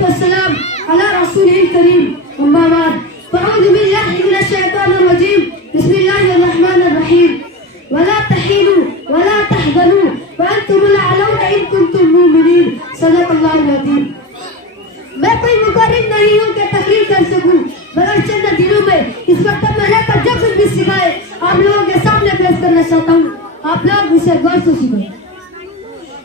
والصلاة والسلام على رسوله الكريم أما بعد فأعوذ بالله من الشيطان الرجيم بسم الله الرحمن الرحيم ولا تحينوا ولا تحزنوا وأنتم الأعلون إن كنتم مؤمنين صدق الله العظيم. میں کوئی مقرر نہیں ہوں کہ تقریر کر سکوں مگر چند دنوں میں اس وقت میں رہ کر جب بھی سکھائے آپ لوگوں کے سامنے پیش کرنا چاہتا ہوں. آپ لوگ اسے غور سے سنیں.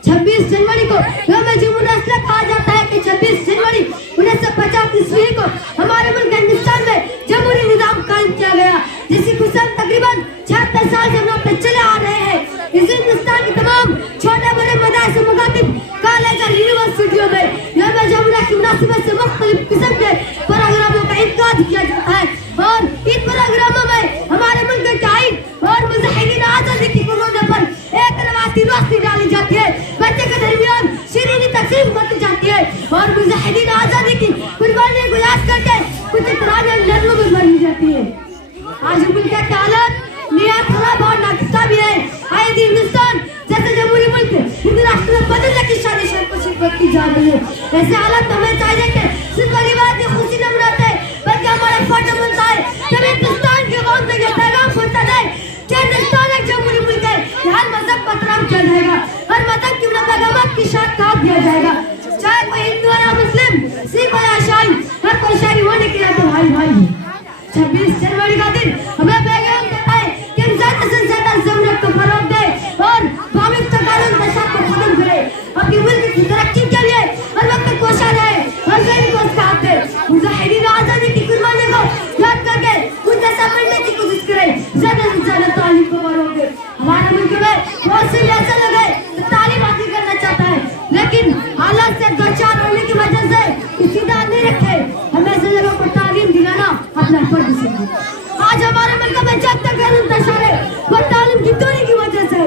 26 جنوری کو یوم جمہوریہ اس لیے کہا جاتا ہے کہ 26 جنوری 1950 عیسوی کو ہمارے ملک ہندوستان میں جمہوری نظام قائم کیا گیا جس کی خصوصیت تقریباً 76 سال سے ہم لوگ چلے آ رہے ہیں. اس ہندوستان کے تمام چھوٹے بڑے مدارس و مکاتب کالج اور یونیورسٹیوں میں یوم جمہوریہ کی مناسبت سے مختلف قسم کے پروگراموں کا انعقاد کیا جاتا ہے اور ان پروگراموں میں ہمارے ملک کے آئین اور مجاہدین آزادی کی قربانیوں پر ایک روایتی روشنی ڈالی جاتی ہے. بچے کے درمیان شیرینی تقسیم کی جاتی ہے اور مجاہدین آزادی کی قربانی کو یاد کر کے کچھ ترانے نظموں میں بھری جاتی ہے. آج ملک کے حالات نہایت خراب اور ناگزیر بھی ہے. آئے دن ہندوستان جیسے جمہوری ملک ہندو راشٹر میں بدلنے کی شان کوشش کی جا رہی ہے. ایسے حالات میں ہمیں چاہیے کہ صرف روایتی خوشی نہ مناتے بلکہ ہمارا فرض بنتا ہے کہ ہندوستان کے عوام تک یہ پیغام پہنچا جائے کہ ہندوستان ایک جمہوری ملک ہے. ہر مذہب کا احترام کیا جائے گا, ہر مذہب کی پیغامات کی شان کا دیا جائے گا, چاہے کوئی ہندو ہے یا مسلم, سکھ ہے یا عیسائی, ہر کوئی شہری ہونے کے لیے تو بھائی بھائی ہے. 26 جنوری کا دن ہمیں پیغام دیتا ہے کہ ہم زیادہ سے زیادہ ضرورت کو فروغ دیں اور قومی تقارن نشہ کو ختم کریں. اپنی ملک کی ترقی کے لیے ہر وقت کوشاں رہے اور غیر کو ساتھ دیں. مجاہدین آزادی کی قربانی کو یاد کر کے ان جیسا بننے کی کوشش کریں. زیادہ سے زیادہ تعلیم کو فروغ دیں. ہمارے ملک میں بہت سے ایسا لگے تو تعلیم حاصل کرنا چاہتا ہے لیکن حالات سے دو چار ہونے کی وجہ سے استعداد نہیں رکھے. ہم ایسے لوگوں کو تعلیم دلانا اپنا فرض سمجھیں. آج ہمارے ملک میں جب تک غیر انتشار ہے وہ تعلیم کی دوری کی وجہ سے,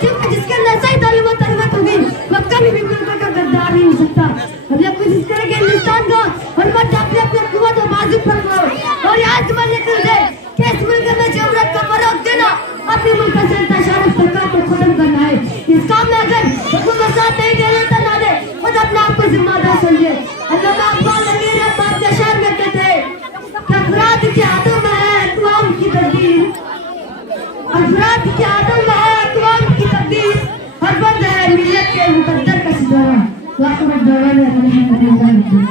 کیونکہ جس کے اندر صحیح تعلیم و تربیت ہوگی وہ کبھی بھی ملک کا غدار نہیں ہو سکتا. ہم لوگ کوشش کریں گے ہندوستان کا حکومت اپنے اپنے قوت و بازو پر کرو اور یاد من لے کر دے کہ اس ملک میں جمہوریت کو فروغ دینا اپنے ملک سے انتشار و فساد کو ختم کرنا ہے. اس کام میں اگر حکومت ساتھ نہیں دے تو نہ دے, خود اپنے آپ کو ذمہ دار سمجھے. علامہ اقبال نظیر احمد کے شعر میں کہتے ہیں کہ افراد کے ہاتھوں میں ہے اقوام کی تقدیر, افراد کے ہاتھوں میں ہے اقوام کی تقدیر, ہر فرد ہے ملت کے مقدر کا ستارہ. وآخر الدعوانا الحمدللہ.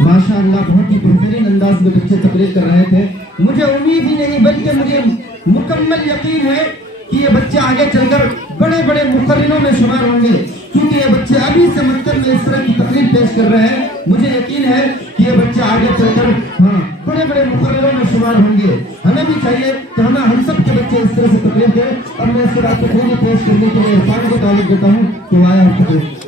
ماشاءاللہ بہت ہی بہترین انداز میں بچے تقریر کر رہے تھے. مجھے امید ہی نہیں بلکہ مجھے مکمل یقین ہے کہ یہ بچے آگے چل کر بڑے بڑے مقرروں میں شمار ہوں گے, کیونکہ یہ بچے ابھی سے مکتب میں اس طرح کی تقریر پیش کر رہے ہیں. مجھے یقین ہے کہ یہ بچے آگے چل کر بڑے بڑے مقرروں میں شمار ہوں گے. ہمیں بھی چاہیے کہ ہم سب کے بچے اس طرح سے تقریر کریں. اور میں اس کے بعد تقریر پیش کرنے کے لیے عرفان کو تعلق دیتا ہوں کہ آیا